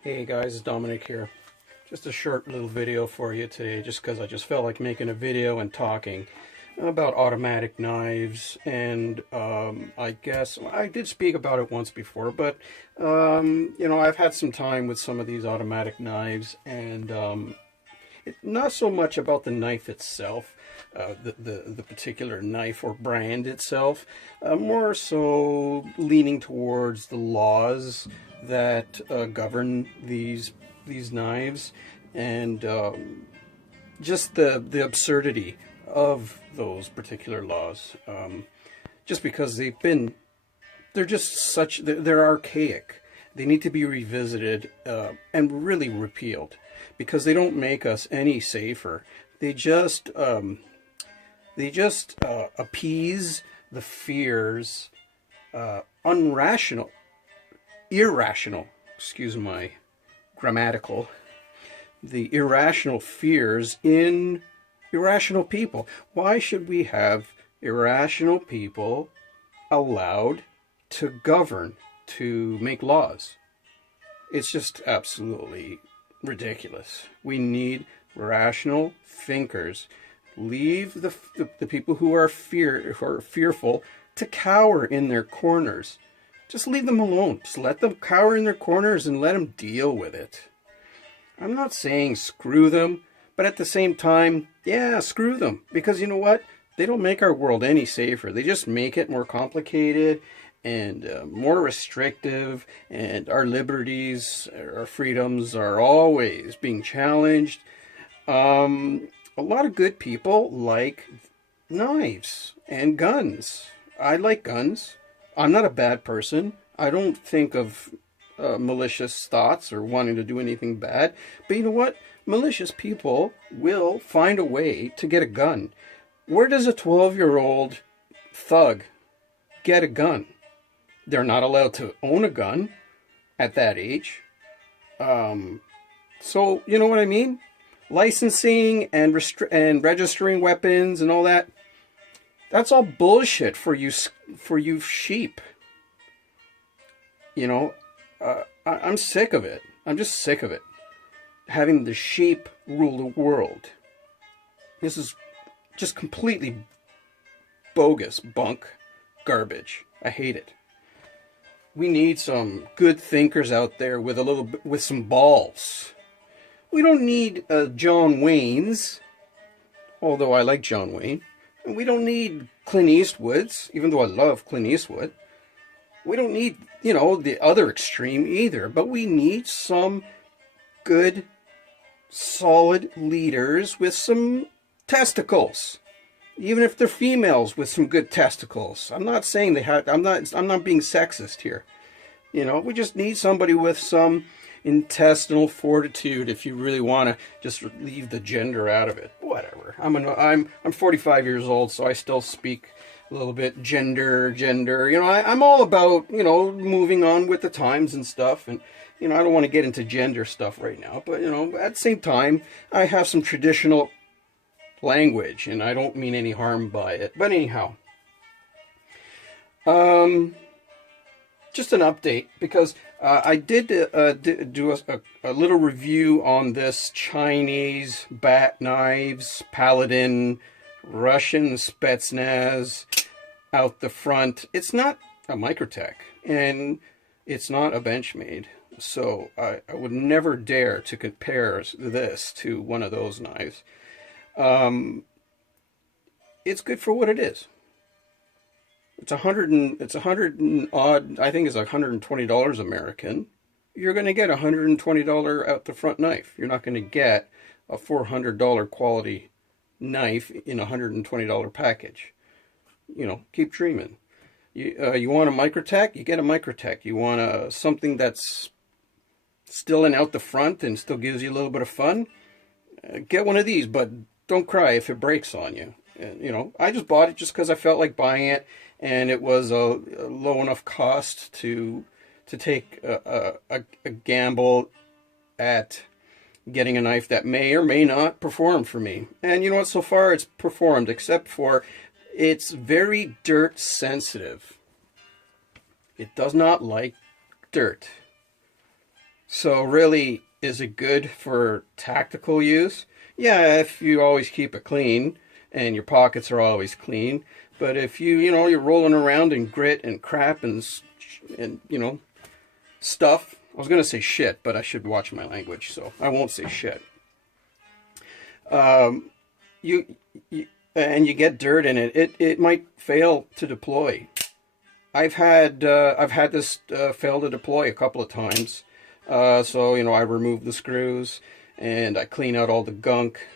Hey guys, it's Dominic here. Just a short little video for you today, just because I just felt like making a video and talking about automatic knives. And I guess I did speak about it once before, but I've had some time with some of these automatic knives, and not so much about the knife itself, the particular knife or brand itself, more so leaning towards the laws that govern these knives, and just the absurdity of those particular laws. Just because they're archaic. They need to be revisited and really repealed, because they don't make us any safer. They just appease the fears, irrational, excuse my grammatical, the irrational fears in irrational people. Why should we have irrational people allowed to govern, to make laws? It's just absolutely ridiculous. We need rational thinkers. Leave the people who are fearful to cower in their corners. Just leave them alone. Just let them cower in their corners and let them deal with it. I'm not saying screw them, but at the same time, yeah, screw them. Because you know what? They don't make our world any safer. They just make it more complicated and more restrictive, and our liberties, our freedoms are always being challenged. A lot of good people like knives and guns. I like guns. I'm not a bad person. I don't think of malicious thoughts or wanting to do anything bad. But you know what? Malicious people will find a way to get a gun. Where does a 12-year-old thug get a gun? They're not allowed to own a gun at that age. So, you know what I mean? Licensing and registering weapons and all that, that's all bullshit for you sheep. I'm sick of it. I'm just sick of it. Having the sheep rule the world. This is just completely bogus bunk garbage. I hate it. We need some good thinkers out there with some balls. We don't need John Waynes, although I like John Wayne. And we don't need Clint Eastwoods, even though I love Clint Eastwood. We don't need, the other extreme either. But we need some good, solid leaders with some testicles. Even if they're females with some good testicles. I'm not saying they have, I'm not being sexist here. We just need somebody with some intestinal fortitude, if you really want to just leave the gender out of it. Whatever. I'm 45 years old, so I still speak a little bit gender. I'm all about, moving on with the times and stuff, and I don't want to get into gender stuff right now, but at the same time, I have some traditional language, and I don't mean any harm by it. But anyhow, just an update, because I did do a little review on this Chinese bat knives, Paladin, Russian Spetsnaz out the front. It's not a Microtech, and it's not a Benchmade, so I would never dare to compare this to one of those knives. It's good for what it is. It's $100 and odd, I think it's $120 American. You're going to get a $120 out the front knife. You're not going to get a $400 quality knife in a $120 package. Keep dreaming. You want a Microtech? You get a Microtech. You want something that's still in out the front and still gives you a little bit of fun? Get one of these, but don't cry if it breaks on you. I just bought it just because I felt like buying it, and it was a low enough cost to take a gamble at getting a knife that may or may not perform for me. And you know what? So far it's performed, except for it's very dirt sensitive. It does not like dirt. So really, is it good for tactical use? Yeah, if you always keep it clean and your pockets are always clean. But if you're rolling around in grit and crap and stuff. I was going to say shit, but I should watch my language, so I won't say shit. You, and you get dirt in it. It might fail to deploy. I've had this fail to deploy a couple of times. So I remove the screws and I clean out all the gunk.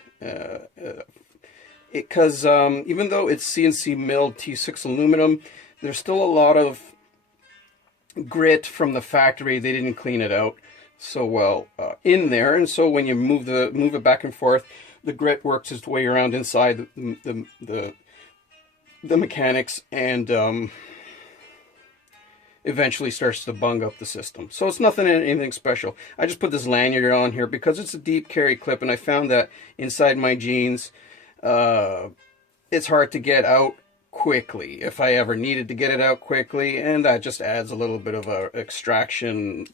Because even though it's CNC milled T6 aluminum, there's still a lot of grit from the factory. They didn't clean it out so well in there, and so when you move it back and forth, the grit works its way around inside the mechanics and eventually starts to bung up the system. So it's anything special. I just put this lanyard on here because it's a deep carry clip, and I found that inside my jeans it's hard to get out quickly if I ever needed to get it out quickly, and that just adds a little bit of a extraction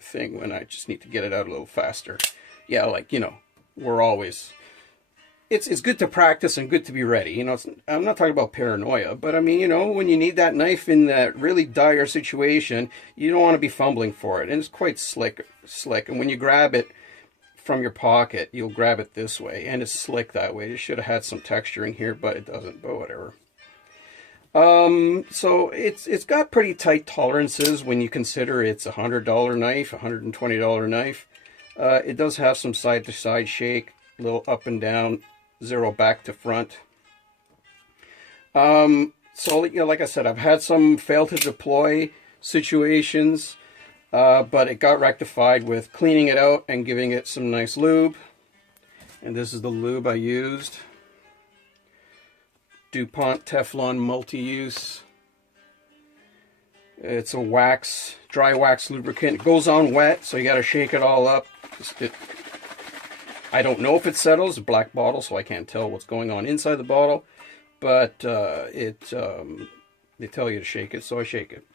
thing when I just need to get it out a little faster. Yeah, we're always, it's good to practice and good to be ready. I'm not talking about paranoia, but I mean, when you need that knife in that really dire situation, you don't want to be fumbling for it, and it's quite slick, and when you grab it from your pocket, you'll grab it this way, and it's slick that way. It should have had some texture in here, but it doesn't, but whatever. So it's got pretty tight tolerances when you consider it's $100 knife, $120 knife. It does have some side to side shake, a little up and down, zero back to front. So like I said, I've had some fail to deploy situations, but it got rectified with cleaning it out and giving it some nice lube. And this is the lube I used. DuPont Teflon multi-use. It's a dry wax lubricant. It goes on wet, so you got to shake it all up. I don't know if it settles. It's a black bottle, so I can't tell what's going on inside the bottle. But they tell you to shake it, so I shake it.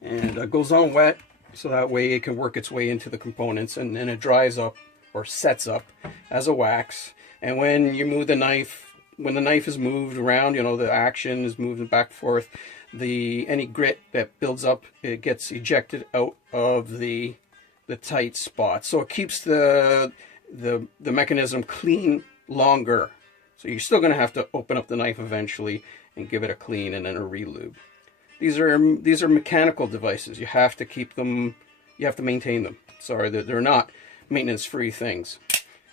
And it goes on wet, so that way it can work its way into the components, and then it dries up or sets up as a wax. And when you move the knife, when the knife is moved around, the action is moving back and forth, any grit that builds up, it gets ejected out of the tight spot. So it keeps the mechanism clean longer. So you're still going to have to open up the knife eventually and give it a clean and then a re-lube. These are mechanical devices. You have to keep them, you have to maintain them. Sorry, they're not maintenance-free things.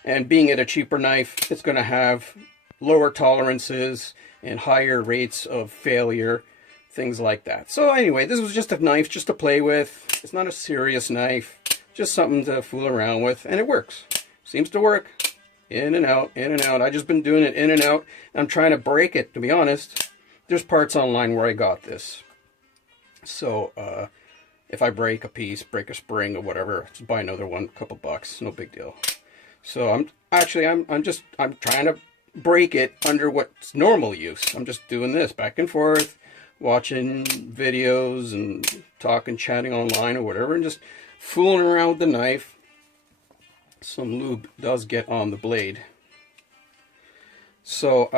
And being it a cheaper knife, it's going to have lower tolerances and higher rates of failure, things like that. So anyway, this was just a knife just to play with. It's not a serious knife, just something to fool around with, and it works. Seems to work. In and out, in and out. I've just been doing it in and out. I'm trying to break it, to be honest. There's parts online where I got this. So if I break a piece, break a spring or whatever, just buy another one, a couple bucks, no big deal. So I'm trying to break it under what's normal use. I'm just doing this back and forth, watching videos and talking, chatting online or whatever, and just fooling around with the knife. Some lube does get on the blade. So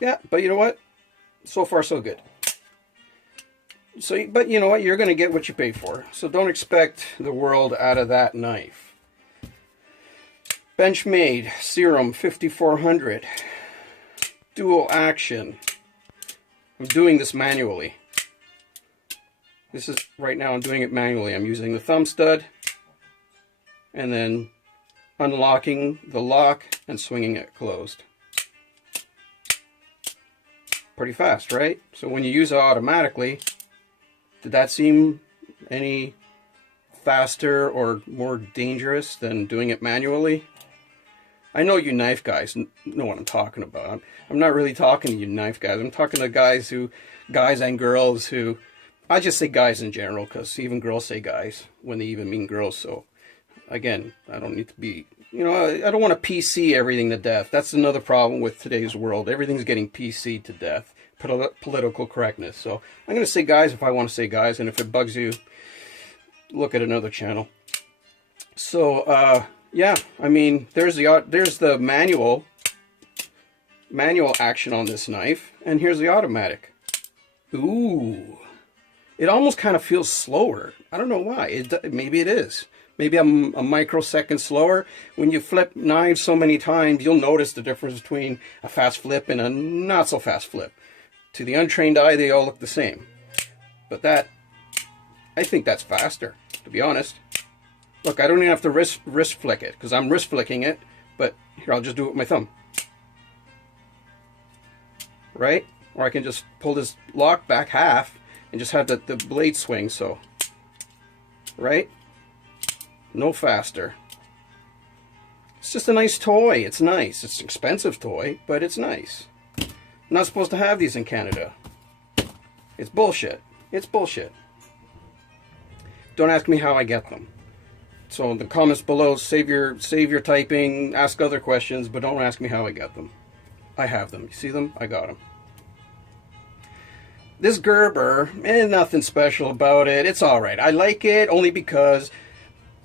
yeah, but you know what? So far so good. So, but you know what? You're going to get what you pay for. So don't expect the world out of that knife. Benchmade Serum 5400. Dual action. I'm doing this manually. This is, right now I'm doing it manually. I'm using the thumb stud and then unlocking the lock and swinging it closed. Pretty fast, right? So when you use it automatically, did that seem any faster or more dangerous than doing it manually? I know you knife guys know what I'm talking about. I'm not really talking to you knife guys. I'm talking to guys and girls who, I just say guys in general because even girls say guys when they even mean girls. So again, I don't need to be, I don't want to PC everything to death. That's another problem with today's world. Everything's getting PC to death. Political correctness. So I'm going to say guys if I want to say guys, and if it bugs you, look at another channel. So yeah, I mean, there's the manual action on this knife, and here's the automatic. Ooh, it almost kind of feels slower. I don't know why. Maybe it is. Maybe I'm a microsecond slower. When you flip knives so many times, you'll notice the difference between a fast flip and a not so fast flip. To the untrained eye, they all look the same. But I think that's faster, to be honest. Look, I don't even have to wrist flick it, because I'm wrist flicking it. But here, I'll just do it with my thumb. Right? Or I can just pull this lock back half and just have the blade swing, so. Right? No faster. It's just a nice toy. It's nice. It's an expensive toy, but it's nice. I'm not supposed to have these in Canada. It's bullshit. It's bullshit. Don't ask me how I get them. So in the comments below, save your typing, ask other questions, but don't ask me how I get them. I have them. You see them? I got them. This Gerber, nothing special about it. It's alright. I like it only because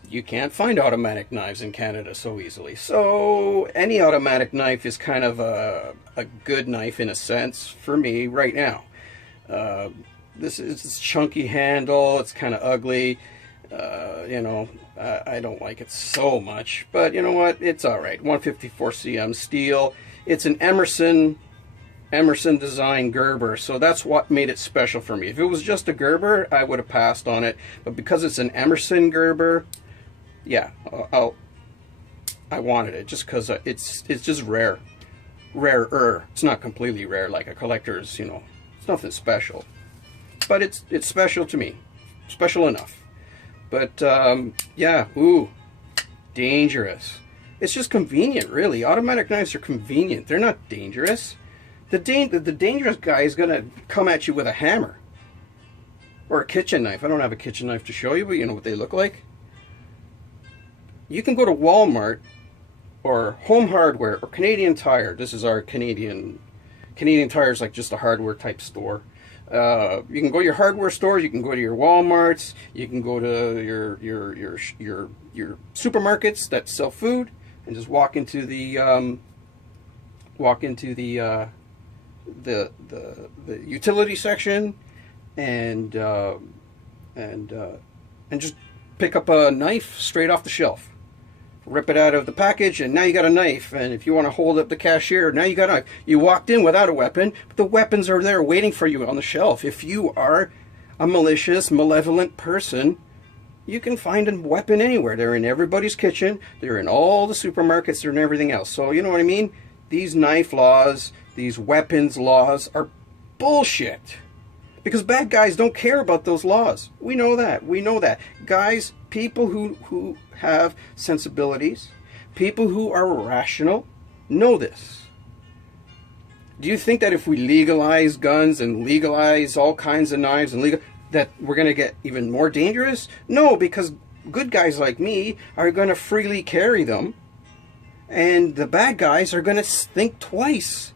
you can't find automatic knives in Canada so easily. So any automatic knife is kind of a good knife in a sense for me right now. This is this chunky handle. It's kind of ugly. You know, I don't like it so much, but you know what? It's all right. 154 cm steel. It's an Emerson design Gerber, so that's what made it special for me. If it was just a Gerber, I would have passed on it, but because it's an Emerson Gerber, yeah, I wanted it just because it's just rarer. It's not completely rare like a collector's, you know. It's nothing special, but it's special to me, special enough. But yeah, ooh, dangerous. It's just convenient, really. Automatic knives are convenient. They're not dangerous. The dangerous guy is gonna come at you with a hammer or a kitchen knife. I don't have a kitchen knife to show you, but you know what they look like. You can go to Walmart or Home Hardware or Canadian Tire. This is our Canadian Tire is like just a hardware type store. You can go to your hardware stores. You can go to your Walmarts. You can go to your supermarkets that sell food, and just walk into the utility section, and just pick up a knife straight off the shelf. Rip it out of the package, and now you got a knife. And if you want to hold up the cashier, now you got a knife. You walked in without a weapon, but the weapons are there waiting for you on the shelf. If you are a malicious, malevolent person, you can find a weapon anywhere. They're in everybody's kitchen. They're in all the supermarkets. They're in everything else. So you know what I mean? These knife laws, these weapons laws are bullshit. Because bad guys don't care about those laws. We know that. We know that. Guys, people who have sensibilities, people who are rational, know this. Do you think that if we legalize guns and legalize all kinds of knives and that we're going to get even more dangerous? No, because good guys like me are going to freely carry them, and the bad guys are going to think twice.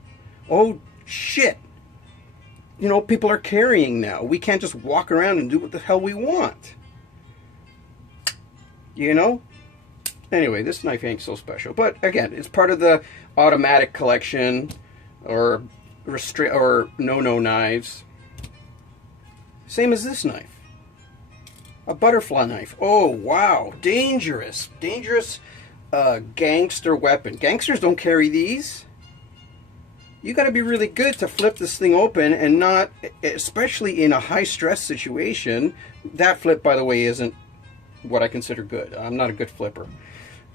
Oh, shit. You know, people are carrying now. We can't just walk around and do what the hell we want. You know? Anyway, this knife ain't so special. But again, it's part of the automatic collection or no-no knives. Same as this knife. A butterfly knife. Oh, wow. Dangerous. Dangerous gangster weapon. Gangsters don't carry these. You got to be really good to flip this thing open and not, especially in a high-stress situation. That flip, by the way, isn't what I consider good. I'm not a good flipper.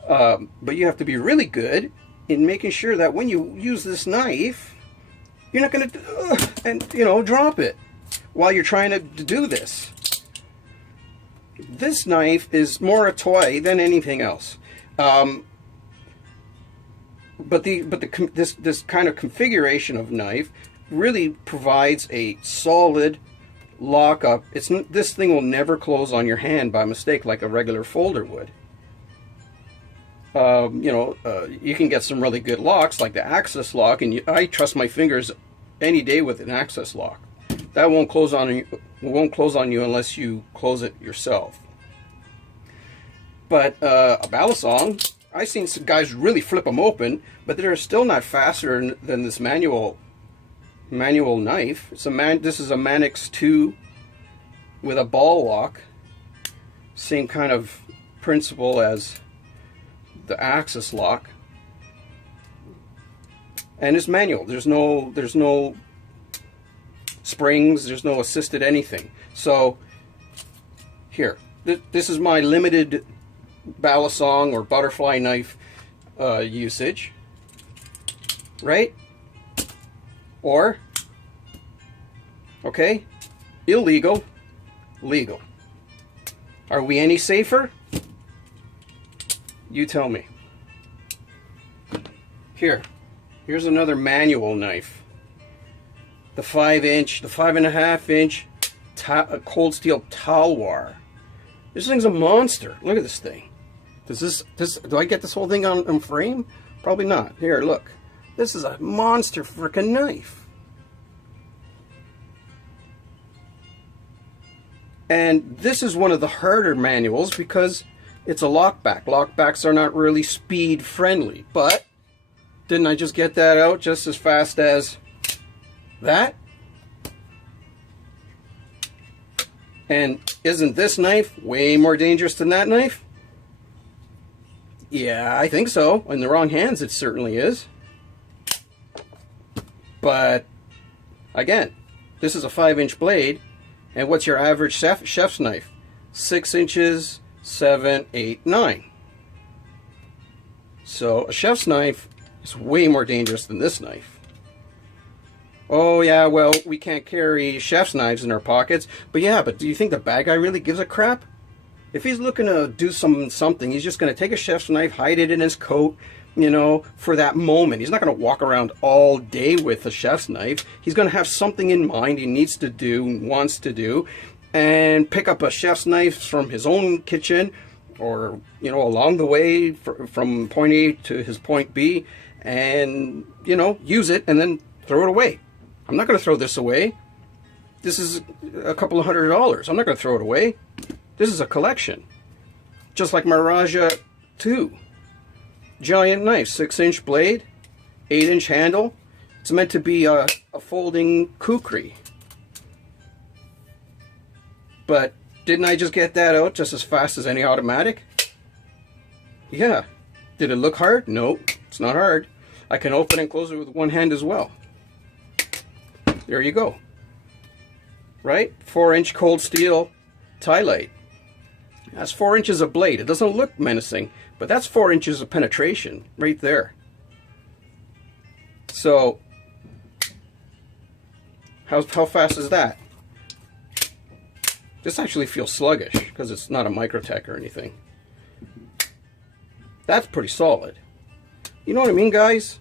But you have to be really good in making sure that when you use this knife, you're not going to, drop it while you're trying to do this. This knife is more a toy than anything else. But this kind of configuration of knife really provides a solid lockup. This thing will never close on your hand by mistake like a regular folder would. You can get some really good locks like the access lock, and I trust my fingers any day with an access lock. That won't close on you unless you close it yourself. But a balisong, I've seen some guys really flip them open, but they're still not faster than this manual knife. This is a Manix 2 with a ball lock. Same kind of principle as the Axis lock. And it's manual. There's no springs, there's no assisted anything. So here, this is my limited balisong or butterfly knife usage, right? Or, okay, illegal, legal. Are we any safer? You tell me. Here's another manual knife. The 5.5 inch cold steel Talwar. This thing's a monster. Look at this thing. Do I get this whole thing on frame? Probably not. Here, look. This is a monster frickin' knife. And this is one of the harder manuals because it's a lockback. Lockbacks are not really speed friendly, but didn't I just get that out just as fast as that? And isn't this knife way more dangerous than that knife? Yeah, I think so. In the wrong hands, it certainly is. But again, this is a 5-inch blade, and what's your average chef's knife? 6 inches, 7, 8, 9. So a chef's knife is way more dangerous than this knife. Oh yeah, well, we can't carry chef's knives in our pockets, but yeah, but do you think the bad guy really gives a crap? If he's looking to do something, he's just going to take a chef's knife, hide it in his coat, you know, for that moment. He's not going to walk around all day with a chef's knife. He's going to have something in mind he needs to do, wants to do, and pick up a chef's knife from his own kitchen or, you know, along the way from point A to his point B and, you know, use it and then throw it away. I'm not going to throw this away. This is a couple of $100. I'm not going to throw it away. This is a collection. Just like my Raja 2. Giant knife, 6-inch blade, 8-inch handle. It's meant to be a folding kukri. But didn't I just get that out just as fast as any automatic? Yeah. Did it look hard? No, it's not hard. I can open and close it with one hand as well. There you go. Right? 4-inch cold steel tie light. That's 4 inches of blade. It doesn't look menacing, but that's 4 inches of penetration right there. So, how fast is that? This actually feels sluggish because it's not a Microtech or anything. That's pretty solid. You know what I mean, guys?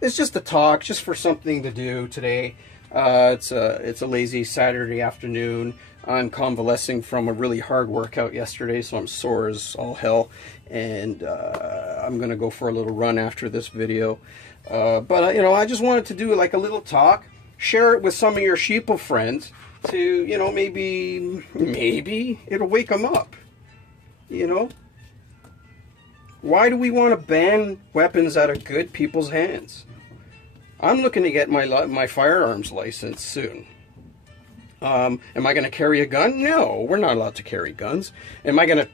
It's just a talk, just for something to do today. It's a lazy Saturday afternoon. I'm convalescing from a really hard workout yesterday, so I'm sore as all hell. And I'm going to go for a little run after this video. But you know, I just wanted to do like a little talk, share it with some of your sheeple friends to, you know, maybe it'll wake them up. You know? Why do we want to ban weapons out of good people's hands? I'm looking to get my firearms license soon. Am I going to carry a gun? No, we're not allowed to carry guns. Am I going to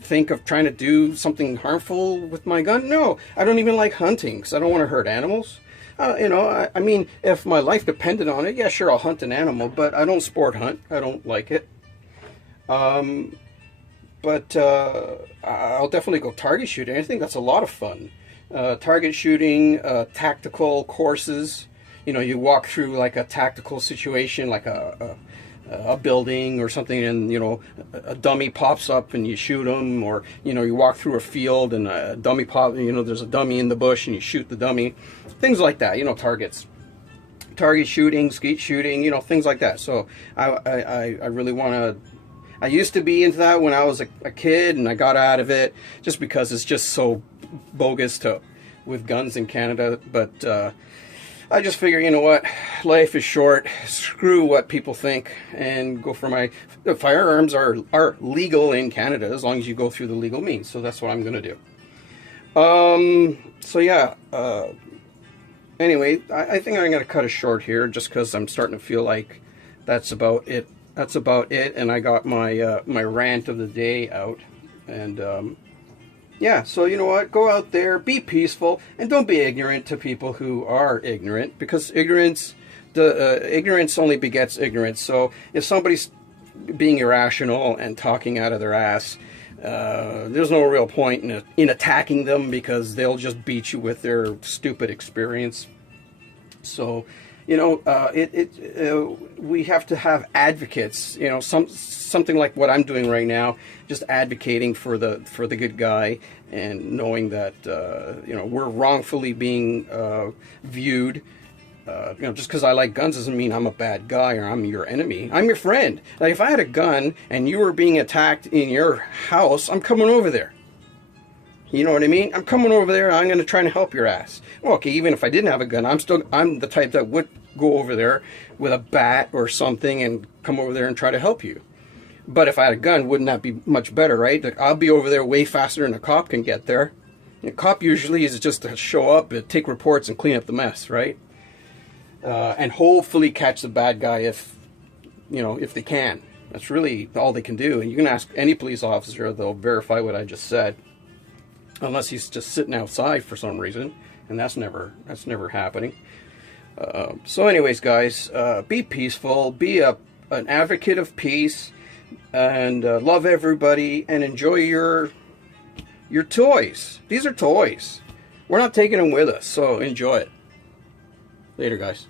think of trying to do something harmful with my gun? No, I don't even like hunting because I don't want to hurt animals. You know, I mean, if my life depended on it, yeah, sure, I'll hunt an animal, but I don't sport hunt. I don't like it. But I'll definitely go target shooting. I think that's a lot of fun. Target shooting, tactical courses. You know, you walk through like a tactical situation, like a building or something, and, you know, a dummy pops up and you shoot them, or, you know, you walk through a field and a dummy you know, there's a dummy in the bush and you shoot the dummy. Things like that, you know, targets. Target shooting, skeet shooting, you know, things like that. So I really want to. I used to be into that when I was a kid, and I got out of it just because it's just so bogus with guns in Canada. But I just figure, you know what, life is short, screw what people think, and go for my... Firearms are legal in Canada as long as you go through the legal means, so that's what I'm going to do. So yeah, anyway, I think I'm going to cut it short here, just because I'm starting to feel like that's about it. That's about it, and I got my my rant of the day out, and yeah, so you know what, go out there, be peaceful, and don't be ignorant to people who are ignorant, because ignorance only begets ignorance. So if somebody's being irrational and talking out of their ass, there's no real point in attacking them, because they'll just beat you with their stupid experience. So, you know, we have to have advocates. You know, something like what I'm doing right now, just advocating for the good guy, and knowing that you know, we're wrongfully being viewed. You know, just because I like guns doesn't mean I'm a bad guy or I'm your enemy. I'm your friend. Like, if I had a gun and you were being attacked in your house, I'm coming over there. You know what I mean? I'm coming over there. I'm going to try and help your ass. Well, okay, even if I didn't have a gun, I'm the type that would go over there with a bat or something and come over there and try to help you. But if I had a gun, wouldn't that be much better, right? Like, I'll be over there way faster than a cop can get there. A cop usually is just to show up, take reports, and clean up the mess, right? And hopefully catch the bad guy if, you know, if they can. That's really all they can do. And you can ask any police officer, they'll verify what I just said. Unless he's just sitting outside for some reason, and that's never happening. So anyways, guys, be peaceful, be an advocate of peace, and love everybody, and enjoy your toys. These are toys. We're not taking them with us, so enjoy it. Later, guys.